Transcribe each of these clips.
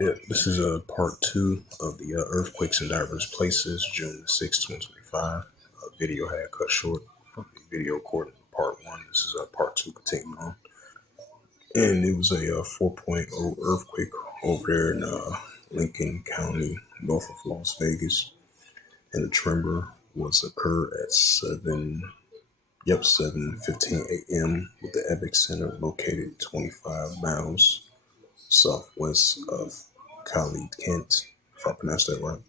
Yeah, this is part two of the earthquakes in diverse places, June 6, 2025. Video had cut short from the video recording part one. This is part two continuing on. And it was a 4.0 earthquake over there in Lincoln County, north of Las Vegas. And the tremor was occurred at 7:15 a.m. with the epicenter located 25 miles southwest of Khalid, Kent, if I pronounced that right.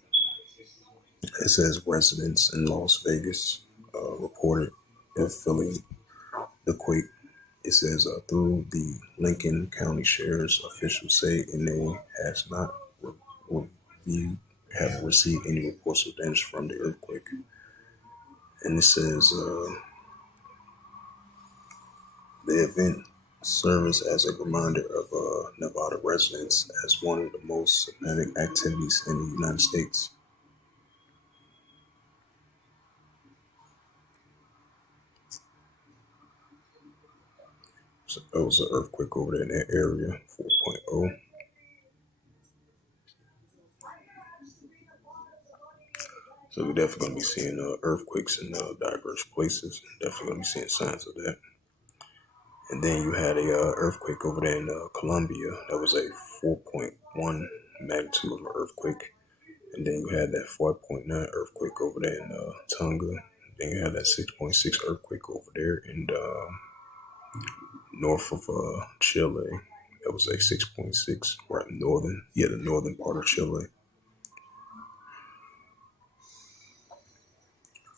It says residents in Las Vegas reported feeling the quake. It says through the Lincoln County Sheriff's officials say NA has not reviewed, have received any reports of damage from the earthquake. And it says the event serves as a reminder of Nevada residents as one of the most seismic activities in the United States. So it was an earthquake over there in that area, 4.0. So we're definitely going to be seeing earthquakes in diverse places. Definitely going to be seeing signs of that. And then you had a earthquake over there in Colombia. That was a 4.1 magnitude of an earthquake. And then you had that 5.9 earthquake over there in Tonga. Then you had that 6.6 earthquake over there in north of Chile. That was a 6.6 right northern. Yeah, the northern part of Chile.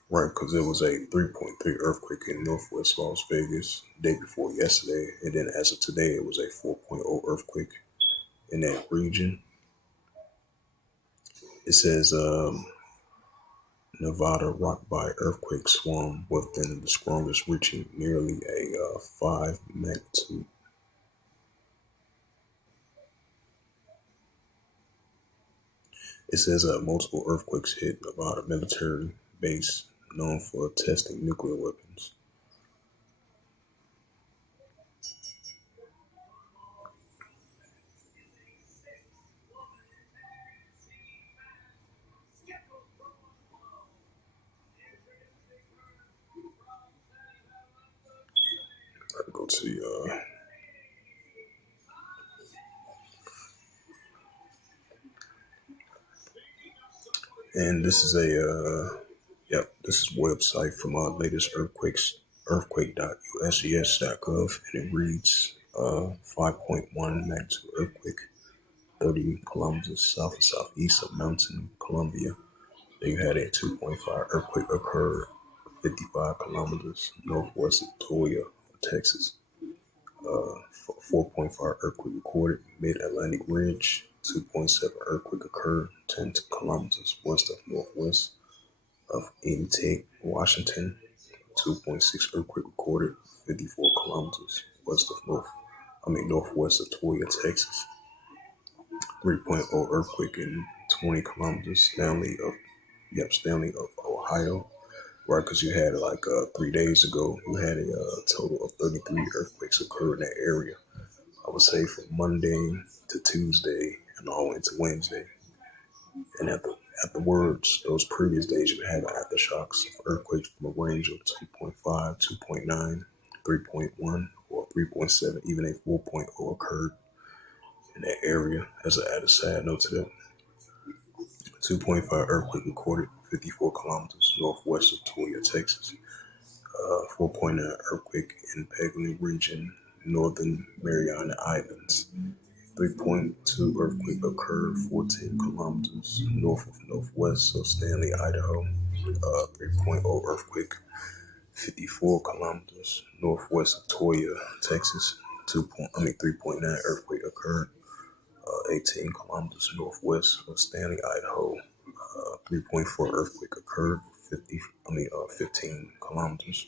Right, because it was a 3.3 earthquake in northwest Las Vegas day before yesterday. And then as of today, it was a 4.0 earthquake in that region. It says Nevada rocked by earthquake swarm within the strongest, reaching nearly a 5 magnitude. It says multiple earthquakes hit Nevada military base known for testing nuclear weapons. I go to and this is this is website from latest earthquake.usgs.gov, and it reads 5.1 magnitude earthquake, 30 kilometers south and southeast of Mountain, Columbia. Then you had a 2.5 earthquake occur 55 kilometers northwest of Toyah, Texas. 4.5 earthquake recorded mid-Atlantic Ridge. 2.7 earthquake occurred 10 kilometers west of northwest of Intake, Washington. 2.6 earthquake recorded 54 kilometers west of northwest of Toyah, Texas. 3.0 earthquake in 20 kilometers Stanley of Ohio. Right, because you had 3 days ago, you had a total of 33 earthquakes occur in that area. I would say from Monday to Tuesday and all the way to Wednesday. And afterwards, those previous days, you had aftershocks of earthquakes from a range of 2.5, 2.9, 3.1, or 3.7, even a 4.0 occurred in that area. As an added side note to that, 2.5 earthquake recorded 54 kilometers northwest of Toyah, Texas. 4.9 earthquake in Pegley region, northern Mariana Islands. 3.2 earthquake occurred 14 kilometers north of northwest of Stanley, Idaho. 3.0 earthquake 54 kilometers northwest of Toyah, Texas. 3.9 earthquake occurred 18 kilometers northwest of Stanley, Idaho. 3.4 earthquake occurred 15 kilometers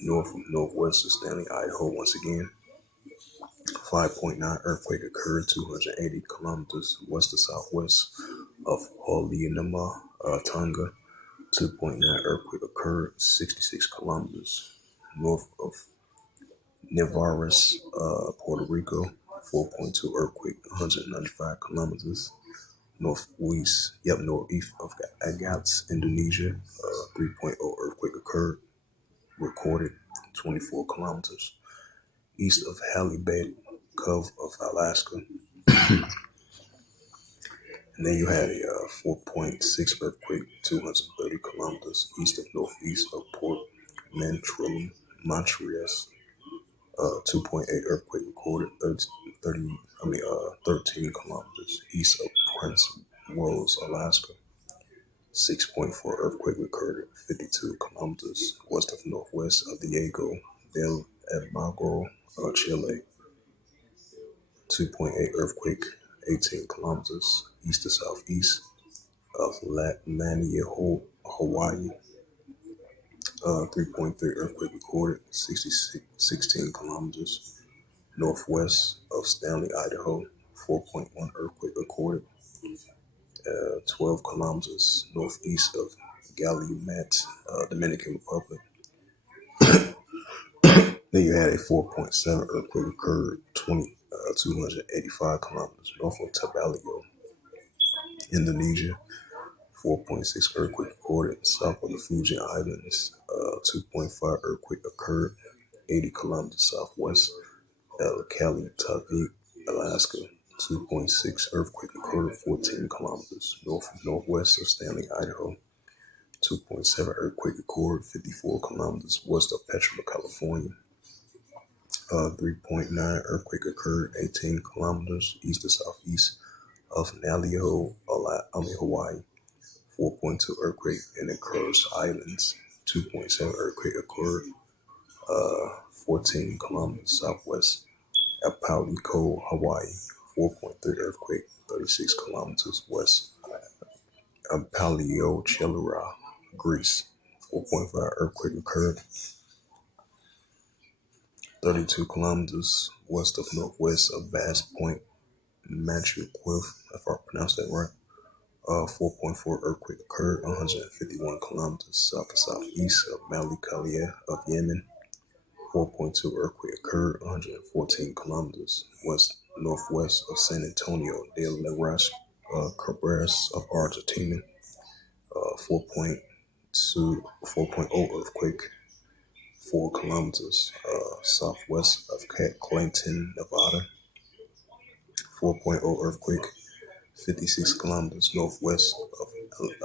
north of northwest of Stanley, Idaho. Once again, 5.9 earthquake occurred 280 kilometers west to southwest of Holinama, Tonga. 2.9 earthquake occurred 66 kilometers north of Nevares, Puerto Rico. 4.2 earthquake, 195 kilometers northeast of Agats, Indonesia. 3.0 earthquake occurred, recorded 24 kilometers east of Halibut Cove of Alaska. And then you had a 4.6 earthquake, 230 kilometers east of northeast of Port Montreal. 2.8 earthquake recorded 13 kilometers east of Prince Rose, Alaska. 6.4 earthquake recorded 52 kilometers west of northwest of Diego del Almagro, Chile. 2.8 earthquake 18 kilometers east to southeast of Lahaina, Hawaii. 3.3 earthquake recorded 16 kilometers northwest of Stanley, Idaho. 4.1 earthquake recorded 12 kilometers northeast of Calumet, Dominican Republic. Then you had a 4.7 earthquake occurred 285 kilometers north of Tabalio, Indonesia. 4.6 earthquake recorded south of the Fuji Islands. 2.5 earthquake occurred 80 kilometers southwest of Kalitavi, Alaska. 2.6 earthquake occurred 14 kilometers northwest of Stanley, Idaho. 2.7 earthquake recorded 54 kilometers west of Petrola, California. 3.9 earthquake occurred 18 kilometers east to southeast of Nalio, Hawaii. 4.2 earthquake in the Kurils Islands. 2.7 earthquake occurred 14 kilometers southwest of Paulico, Hawaii. 4.3 earthquake 36 kilometers west of Paleo, Greece. 4.5 earthquake occurred 32 kilometers west of northwest of Bass Point, Machu if I pronounced that right. 4.4 earthquake occurred 151 kilometers south to southeast of Malikalia of Yemen. 4.2 earthquake occurred 114 kilometers west northwest of San Antonio de las Cabras of Argentina. 4.0 earthquake 4 kilometers southwest of Clinton, Nevada. 4.0 earthquake 56 kilometers northwest of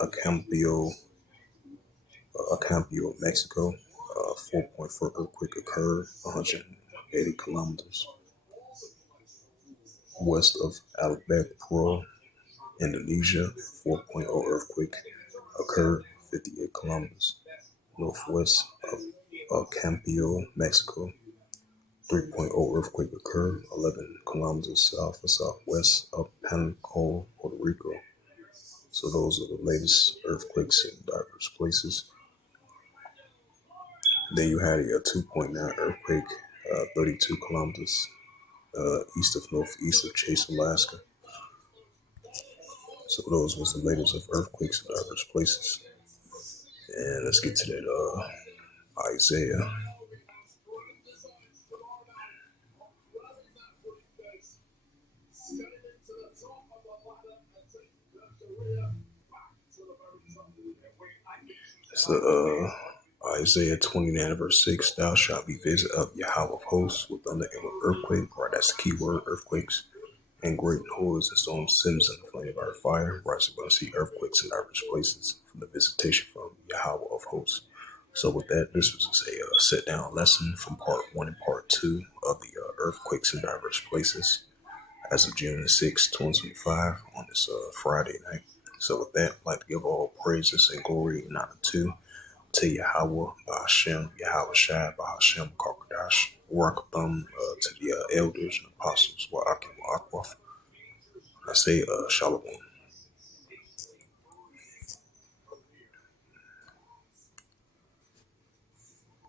Acampio, Mexico. 4.4 earthquake occurred 180 kilometers west of Albacete, Indonesia. 4.0 earthquake occurred 58 kilometers northwest of Campio, Mexico. 3.0 earthquake occurred 11 kilometers south or southwest of Panuco, Puerto Rico. So those are the latest earthquakes in diverse places. Then you had a 2.9 earthquake 32 kilometers east of northeast of Chase, Alaska. So those was the latest of earthquakes in diverse places. And let's get to that Isaiah. So Isaiah 29 verse 6, thou shalt be visited of Yahweh of hosts with thunder and with earthquake, right? That's the key word, earthquakes, and great noise and storms, sims and the flame of our fire. Right, so we're going to see earthquakes in diverse places from the visitation from Yahweh of hosts. So with that, this was just a sit-down lesson from part 1 and part 2 of the earthquakes in diverse places as of June 6, 2025 on this Friday night. So with that, I'd like to give all praises and glory and honor to Yahweh, Bahashem, Yahweh Shai, Bahashem, Karkadash, Rakatham, to the elders and apostles, Wa'akim, Wa'akwaf. I say Shalom.